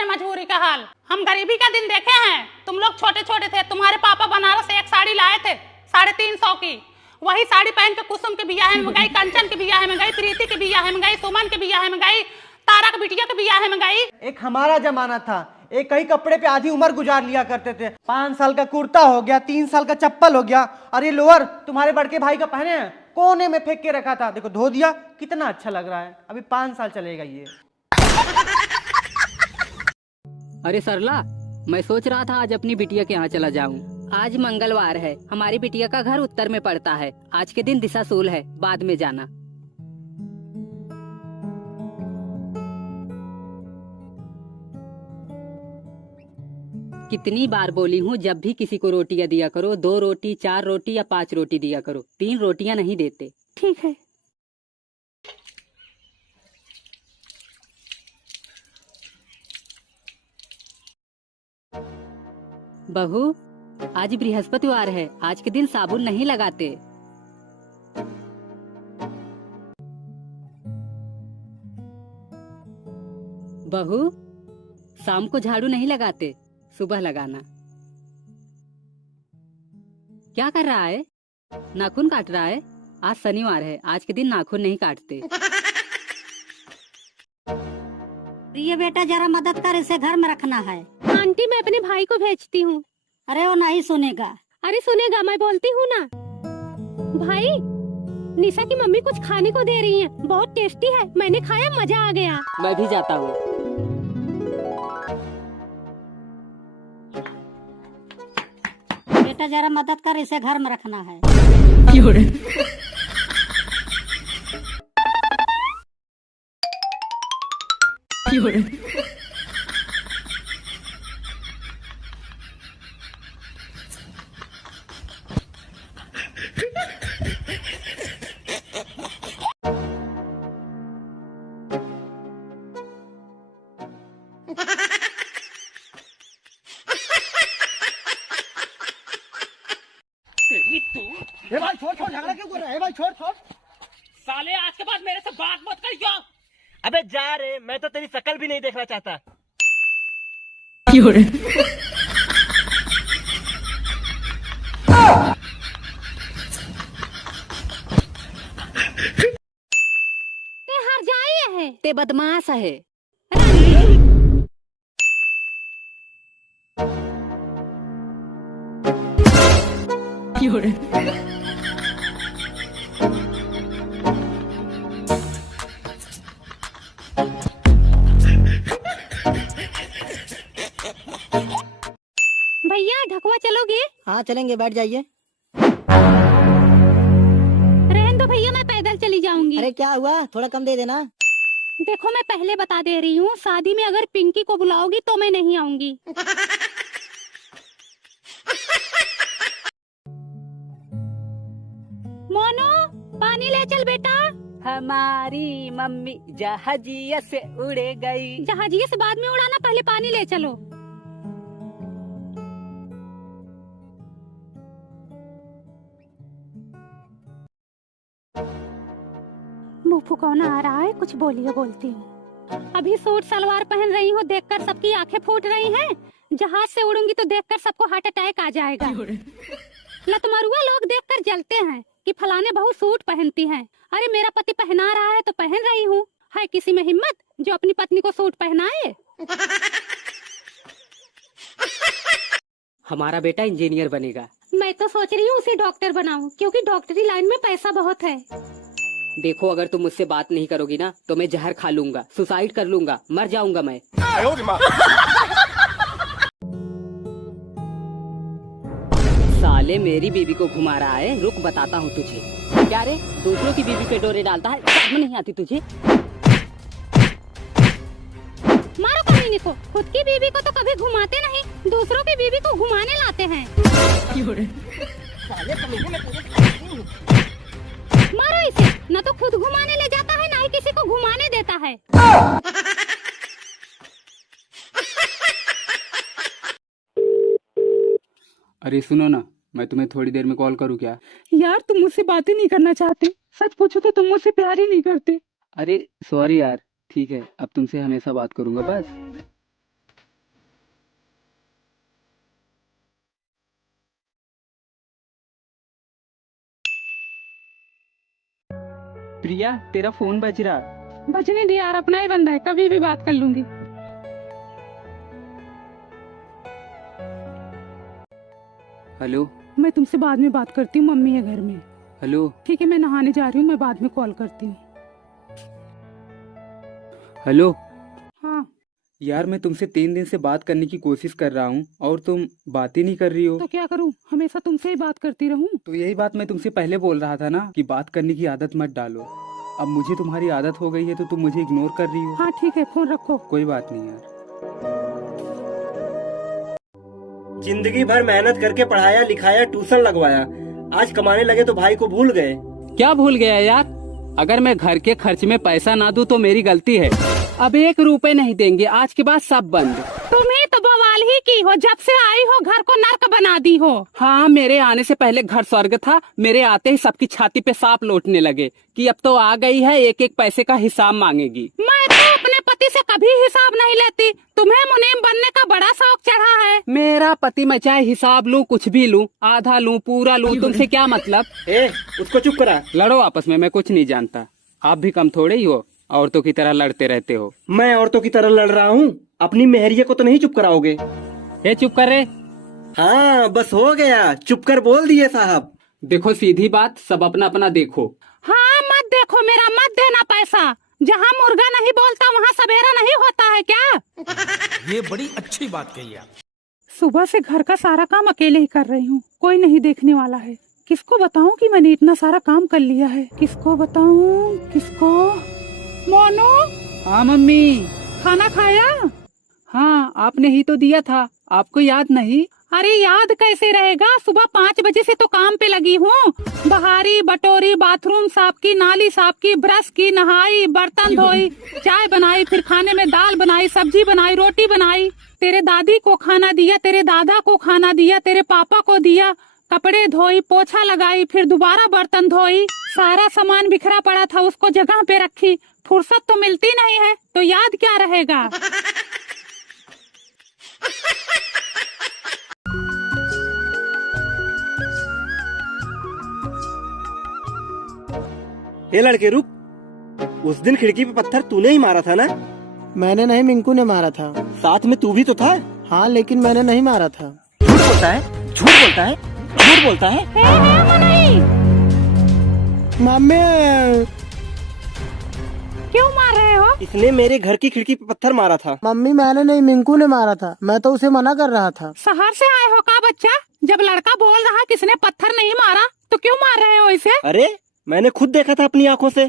जाने मजबूरी का हाल। हम गरीबी का दिन देखे हैं। तुम लोग छोटे छोटे थे, तुम्हारे पापा बनारस से एक साड़ी लाए थे 350 की। वही साड़ी पहन के कुसुम के बियाह में गई, कंचन के बियाह में गई, प्रीति के बियाह में गई, सुमन के बियाह में गई, तारा के बिटिया के बियाह में गई। एक हमारा जमाना था, एक कई कपड़े पे आधी उम्र गुजार लिया करते थे। 5 साल का कुर्ता हो गया, 3 साल का चप्पल हो गया, और ये लोअर तुम्हारे बड़के भाई का पहने हैं, कोने में फेंक के रखा था, देखो धो दिया, कितना अच्छा लग रहा है। अभी 5 साल चलेगा ये। अरे सरला, मैं सोच रहा था आज अपनी बिटिया के यहाँ चला जाऊं। आज मंगलवार है, हमारी बिटिया का घर उत्तर में पड़ता है। आज के दिन दिशाशूल है, बाद में जाना। कितनी बार बोली हूँ, जब भी किसी को रोटियां दिया करो 2 रोटी, 4 रोटी या 5 रोटी दिया करो, 3 रोटियां नहीं देते। ठीक है। बहू, आज बृहस्पतिवार है, आज के दिन साबुन नहीं लगाते। बहू, शाम को झाड़ू नहीं लगाते, सुबह लगाना। क्या कर रहा है? नाखून काट रहा है? आज शनिवार है, आज के दिन नाखून नहीं काटते। प्रिय बेटा, जरा मदद कर, इसे घर में रखना है। आंटी, मैं अपने भाई को भेजती हूँ। अरे वो नहीं सुनेगा। अरे सुनेगा, मैं बोलती हूँ ना। भाई, निशा की मम्मी कुछ खाने को दे रही है, बहुत टेस्टी है, मैंने खाया, मजा आ गया। मैं भी जाता हूँ। बेटा जरा मदद कर, इसे घर में रखना है। भाई छोड़ छोड़, झगड़ा क्यों कर रहा है भाई? छोड़ छोड़। साले, आज के बाद मेरे से बात मत करियो। अबे जा रे, मैं तो तेरी शकल भी नहीं देखना चाहता। ते हर जाइए है। ते बदमाश है। भैया, ढकवा चलोगे? हाँ चलेंगे, बैठ जाइए। रहने दो भैया, मैं पैदल चली जाऊंगी। अरे क्या हुआ, थोड़ा कम दे देना। देखो, मैं पहले बता दे रही हूँ, शादी में अगर पिंकी को बुलाओगी तो मैं नहीं आऊंगी। मोनू, पानी ले चल बेटा। हमारी मम्मी जहाजिया से उड़े गई। जहाजिए से बाद में उड़ाना, पहले पानी ले चलो। मुंह फुकौना आ रहा है, कुछ बोलिए, बोलती हूँ। अभी सूट सलवार पहन रही हूँ, देखकर सबकी आंखें फूट रही हैं। जहाज से उड़ूंगी तो देखकर सबको हार्ट अटैक आ जाएगा। लतमरुआ लोग देखकर जलते हैं कि फलाने बहू सूट पहनती हैं। अरे मेरा पति पहना रहा है तो पहन रही हूँ। है किसी में हिम्मत जो अपनी पत्नी को सूट पहनाए? हमारा बेटा इंजीनियर बनेगा। मैं तो सोच रही हूँ उसे डॉक्टर बनाऊं, क्योंकि डॉक्टरी लाइन में पैसा बहुत है। देखो, अगर तुम मुझसे बात नहीं करोगी ना तो मैं जहर खा लूंगा, सुसाइड कर लूंगा, मर जाऊंगा मैं। साले, मेरी बीवी को घुमा रहा है, रुक बताता हूँ तुझे। क्या रे, दूसरों की बीवी पे डोरे डालता है, शर्म नहीं आती तुझे? मारो कमीने को, खुद की बीवी को तो कभी घुमाते नहीं, दूसरों की बीवी को घुमाने लाते हैं। मारो इसे, न तो खुद घुमाने ले जाता है, न ही किसी को घुमाने देता है। अरे सुनो ना, मैं तुम्हें थोड़ी देर में कॉल करूँ क्या? यार, तुम मुझसे बात ही नहीं करना चाहते। सच पूछो तो तुम मुझसे प्यार ही नहीं करते। अरे सॉरी यार, ठीक है, अब तुमसे हमेशा बात करूंगा बस। प्रिया तेरा फोन बज रहा। बचने दे यार, अपना ही बंदा है, कभी भी बात कर लूंगी। हेलो मैं तुमसे बाद में बात करती हूँ, मम्मी है घर में। हेलो ठीक है, मैं नहाने जा रही हूँ, मैं बाद में कॉल करती हूँ। हेलो हाँ, यार मैं तुमसे 3 दिन से बात करने की कोशिश कर रहा हूँ और तुम बात ही नहीं कर रही हो। तो क्या करूँ, हमेशा तुमसे ही बात करती रहूँ? तो यही बात मैं तुमसे पहले बोल रहा था ना कि बात करने की आदत मत डालो। अब मुझे तुम्हारी आदत हो गई है तो तुम मुझे इग्नोर कर रही हो। हाँ ठीक है, फोन रखो। कोई बात नहीं यार। जिंदगी भर मेहनत करके पढ़ाया लिखाया ट्यूशन लगवाया, आज कमाने लगे तो भाई को भूल गए। क्या भूल गया यार? अगर मैं घर के खर्च में पैसा ना दूं तो मेरी गलती है। अब 1 रुपए नहीं देंगे, आज के बाद सब बंद। तुम्ही तो बवाल ही की हो, जब से आई हो घर को नर्क बना दी हो। हाँ, मेरे आने से पहले घर स्वर्ग था, मेरे आते ही सबकी छाती पे सांप लौटने लगे कि अब तो आ गई है, एक एक पैसे का हिसाब मांगेगी। मैं तो अपने पति से कभी हिसाब नहीं लेती, तुम्हें मुनीम बनने का बड़ा शौक चढ़ा है। मेरा पति मैं चाहे हिसाब लूं, कुछ भी लूं, आधा लूं, पूरा लूं, तुमसे क्या मतलब? उसको चुप करा। लड़ो आपस में, मैं कुछ नहीं जानता। आप भी कम थोड़े ही हो, औरतों की तरह लड़ते रहते हो। मैं औरतों की तरह लड़ रहा हूँ, अपनी मेहरिया को तो नहीं चुप कराओगे? ये चुप कर रे। हाँ बस हो गया, चुप कर बोल दिए साहब। देखो सीधी बात, सब अपना अपना देखो। हाँ मत देखो मेरा, मत देना पैसा। जहाँ मुर्गा नहीं बोलता वहाँ सवेरा नहीं होता है क्या? ये बड़ी अच्छी बात कही आप। सुबह से घर का सारा काम अकेले ही कर रही हूँ, कोई नहीं देखने वाला है। किसको बताऊँ कि मैंने इतना सारा काम कर लिया है? किसको बताऊँ, किसको? मोनू, हाँ मम्मी। खाना खाया? हाँ, आपने ही तो दिया था, आपको याद नहीं? अरे याद कैसे रहेगा, सुबह 5 बजे से तो काम पे लगी हूँ। बहारी बटोरी, बाथरूम साफ की, नाली साफ की, ब्रश की, नहाई, बर्तन धोई, चाय बनाई, फिर खाने में दाल बनाई, सब्जी बनाई, रोटी बनाई, तेरे दादी को खाना दिया, तेरे दादा को खाना दिया, तेरे पापा को दिया, कपड़े धोई, पोछा लगाई, फिर दोबारा बर्तन धोई। सारा सामान बिखरा पड़ा था, उसको जगह पे रखी। फुर्सत तो मिलती नहीं है, तो याद क्या रहेगा? ये लड़के रुक, उस दिन खिड़की पे पत्थर तूने ही मारा था ना? मैंने नहीं, मिंकू ने मारा था। साथ में तू भी तो था। हाँ लेकिन मैंने नहीं मारा था। झूठ बोलता है, झूठ बोलता है, झूठ बोलता है। मम्मी क्यों मार रहे हो? इसने मेरे घर की खिड़की पे पत्थर मारा था। मम्मी मैंने नहीं, मिंकू ने मारा था, मैं तो उसे मना कर रहा था। शहर से आए हो का बच्चा? जब लड़का बोल रहा किसने पत्थर नहीं मारा तो क्यों मार रहे हो इसे? अरे मैंने खुद देखा था अपनी आंखों से।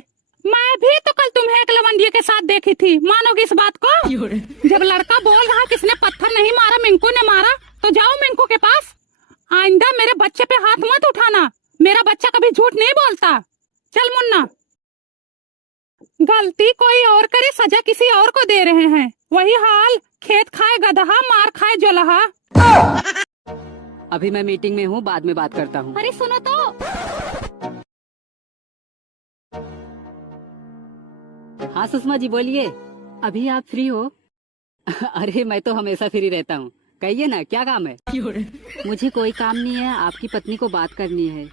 मैं भी तो कल तुम्हें एक लवंडिये के साथ देखी थी, मानोगे इस बात को? जब लड़का बोल रहा किसने पत्थर नहीं मारा, मिंकू ने मारा, तो जाओ मिंकू के पास। आइंदा मेरे बच्चे पे हाथ मत उठाना, मेरा बच्चा कभी झूठ नहीं बोलता। चल मुन्ना, गलती कोई और करे सजा किसी और को दे रहे हैं। वही हाल, खेत खाए गदहा, मार खाए जोलहा। अभी मैं मीटिंग में हूँ, बाद में बात करता हूँ। अरे सुनो तो, हाँ सुषमा जी बोलिए, अभी आप फ्री हो? अरे मैं तो हमेशा फ्री रहता हूँ, कहिए ना क्या काम है? मुझे कोई काम नहीं है, आपकी पत्नी को बात करनी है।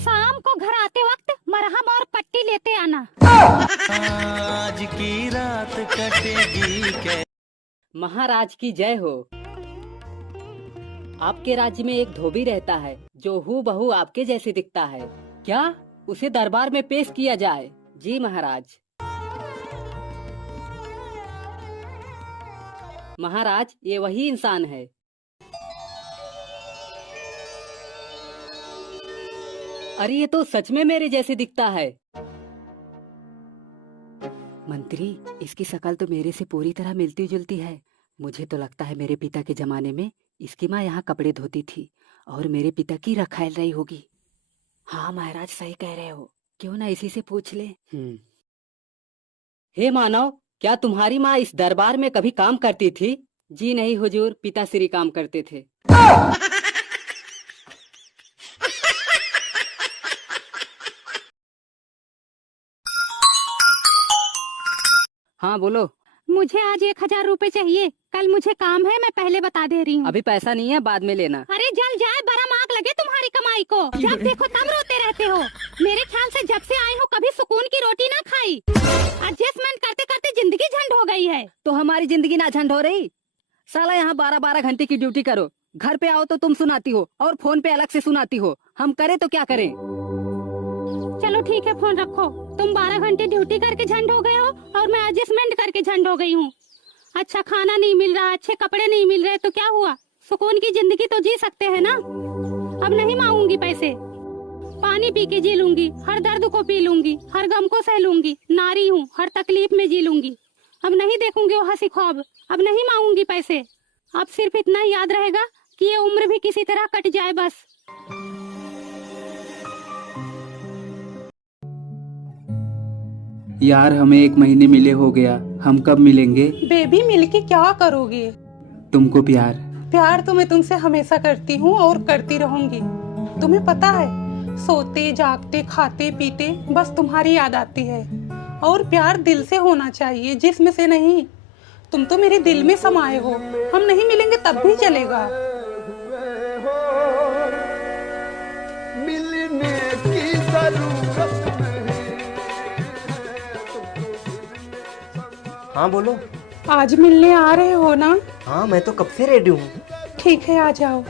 शाम को घर आते वक्त मरहम और पट्टी लेते आना। आज की रात कटेगी। महाराज की जय हो। आपके राज्य में एक धोबी रहता है जो हूबहू आपके जैसे दिखता है। क्या उसे दरबार में पेश किया जाए? जी महाराज। महाराज ये वही इंसान है। अरे ये तो सच में मेरे जैसे दिखता है। मंत्री, इसकी शक्ल तो मेरे से पूरी तरह मिलती जुलती है। मुझे तो लगता है मेरे पिता के जमाने में इसकी माँ यहाँ कपड़े धोती थी और मेरे पिता की रखाल रही होगी। हाँ महाराज सही कह रहे हो, क्यों ना इसी से पूछ ले। हे मानव, क्या तुम्हारी माँ इस दरबार में कभी काम करती थी? जी नहीं हुजूर, पिताश्री काम करते थे। हाँ बोलो। मुझे आज 1000 रुपए चाहिए, कल मुझे काम है, मैं पहले बता दे रही हूँ। अभी पैसा नहीं है, बाद में लेना। अरे जल जाए, बड़ा आग लगे तुम्हारी कमाई माई को, जब देखो तब रोते रहते हो। मेरे ख्याल से जब से आए हो कभी सुकून की रोटी ना खाई। एडजस्टमेंट करते करते जिंदगी झंड हो गई है। तो हमारी जिंदगी ना झंड हो रही? साला यहाँ 12-12 घंटे की ड्यूटी करो, घर पे आओ तो तुम सुनाती हो और फोन पे अलग से सुनाती हो। हम करें तो क्या करें? चलो ठीक है, फोन रखो। तुम 12 घंटे ड्यूटी करके झंड हो गए हो और मैं एडजस्टमेंट करके झंड हो गई हूँ। अच्छा खाना नहीं मिल रहा, अच्छे कपड़े नहीं मिल रहे तो क्या हुआ? सुकून की जिंदगी तो जी सकते हैं ना। अब नहीं मांगूंगी पैसे, पानी पी के जी लूंगी, हर दर्द को पी लूंगी, हर गम को सह लूंगी। नारी हूँ, हर तकलीफ में जी लूंगी। अब नहीं देखूंगी वो हंसी ख्वाब, अब नहीं मांगूंगी पैसे। अब सिर्फ इतना ही याद रहेगा कि ये उम्र भी किसी तरह कट जाए बस। यार हमें 1 महीने मिले हो गया, हम कब मिलेंगे? बेबी मिलके क्या करोगे? तुमको प्यार। प्यार तो मैं तुमसे हमेशा करती हूँ और करती रहूंगी। तुम्हें पता है, सोते जागते खाते पीते बस तुम्हारी याद आती है। और प्यार दिल से होना चाहिए, जिस्म से नहीं। तुम तो मेरे दिल में समाये हो। हम नहीं मिलेंगे तब भी चलेगा। मिलने की जरूरत हाँ बोलो। आज मिलने आ रहे हो ना? हाँ मैं तो कब से रेडी हूँ। ठीक है, आ जाओ।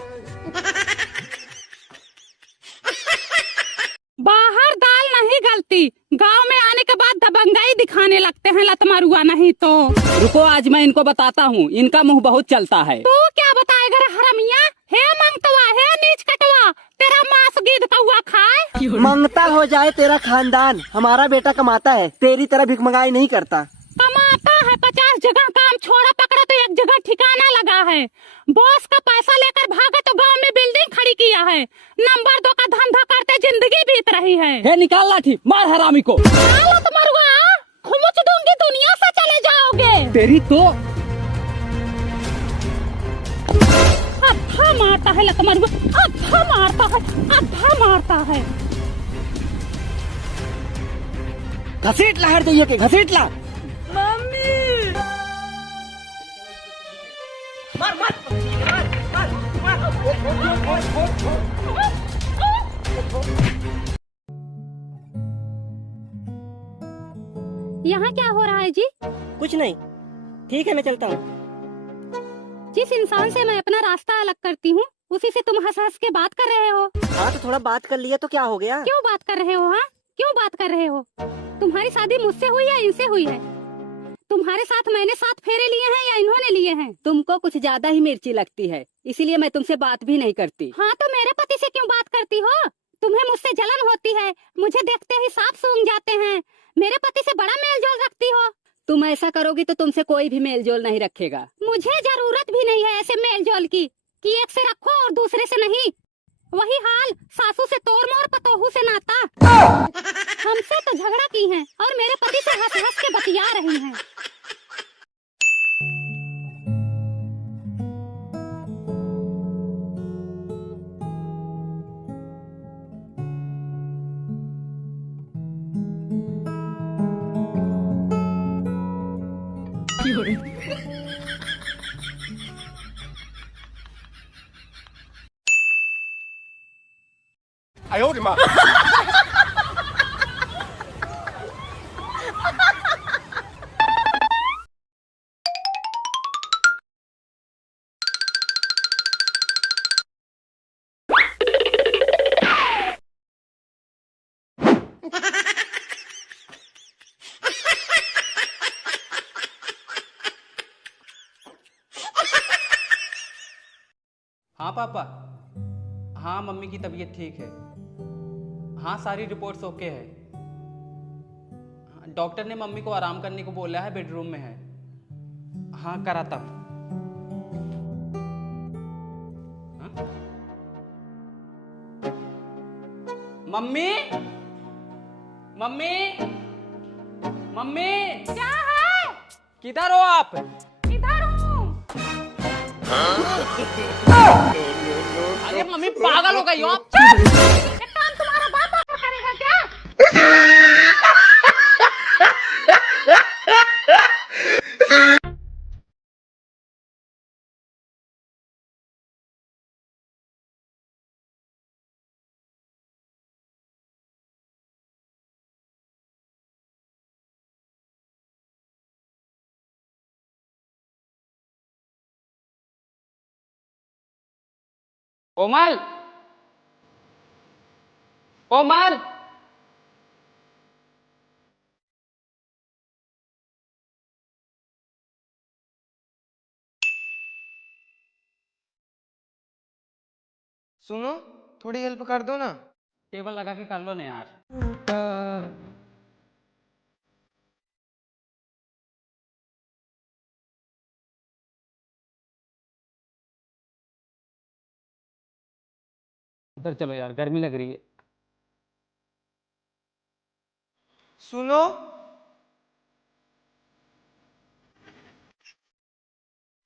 बाहर दाल नहीं गलती, गांव में आने के बाद दबंगाई दिखाने लगते हैं लतमरुआ नहीं तो। रुको, आज मैं इनको बताता हूँ, इनका मुंह बहुत चलता है। तू क्या बताएगा रे हरामिया? हे मंगतवा, हे नीच कटवा, तेरा मांस गिद्ध कौआ खाए। मंगता हो जाए तेरा खानदान, हमारा बेटा कमाता है, तेरी तरह भिखमंगाई नहीं करता। कमाता है, 50 जगह काम छोड़ा पकड़ा तो एक जगह ठिकाना लगा है। बॉस का पैसा लेकर भागा तो गांव में बिल्डिंग खड़ी किया है। नंबर 2 का धंधा करते जिंदगी बीत रही है। हे निकाल लाठी, मार हरामी को। मरुआ, खुमुच दूंगी, दुनिया से चले जाओगे। तेरी तो अद्धा मारता है लतमरुआ, अद्धा मारता है, अद्धा मारता है। घसीट ला, हर दैया के घसीट ला। यहाँ क्या हो रहा है जी? कुछ नहीं, ठीक है मैं चलता हूँ। जिस इंसान से मैं अपना रास्ता अलग करती हूँ उसी से तुम हंस हंस के बात कर रहे हो। हाँ तो थोड़ा बात कर लिया तो क्या हो गया? क्यों बात कर रहे हो? हाँ क्यों बात कर रहे हो? तुम्हारी शादी मुझसे हुई या इनसे हुई है? तुम्हारे साथ मैंने 7 फेरे लिए हैं या इन्होंने लिए हैं? तुमको कुछ ज्यादा ही मिर्ची लगती है, इसीलिए मैं तुमसे बात भी नहीं करती। हाँ तो मेरे पति से क्यों बात करती हो? तुम्हें मुझसे जलन होती है, मुझे देखते ही सांप सूंघ जाते हैं। मेरे पति से बड़ा मेल जोल रखती हो। तुम ऐसा करोगी तो तुमसे कोई भी मेल जोल नहीं रखेगा। मुझे जरूरत भी नहीं है ऐसे मेल जोल की कि एक से रखो और दूसरे से नहीं। वही हाल सासू से तोड़ मोर, पतोहू से नाता। हमसे तो झगड़ा की हैं और मेरे पति से हंस हंस के बतिया रही हैं।哎呦我的妈！हाँ पापा, हाँ मम्मी की तबीयत ठीक है। हाँ सारी रिपोर्ट्स ओके है। डॉक्टर ने मम्मी को आराम करने को बोला है, बेडरूम में है। हाँ कराता हूँ। हाँ? मम्मी, मम्मी, मम्मी, क्या है? किधर हो आप? इधर हूँ। अरे मम्मी पागल हो गई हो आप? कोमल, कोमल। सुनो, थोड़ी हेल्प कर दो ना। टेबल लगा के कर लो ना यार। उधर चलो यार, गर्मी लग रही है। सुनो,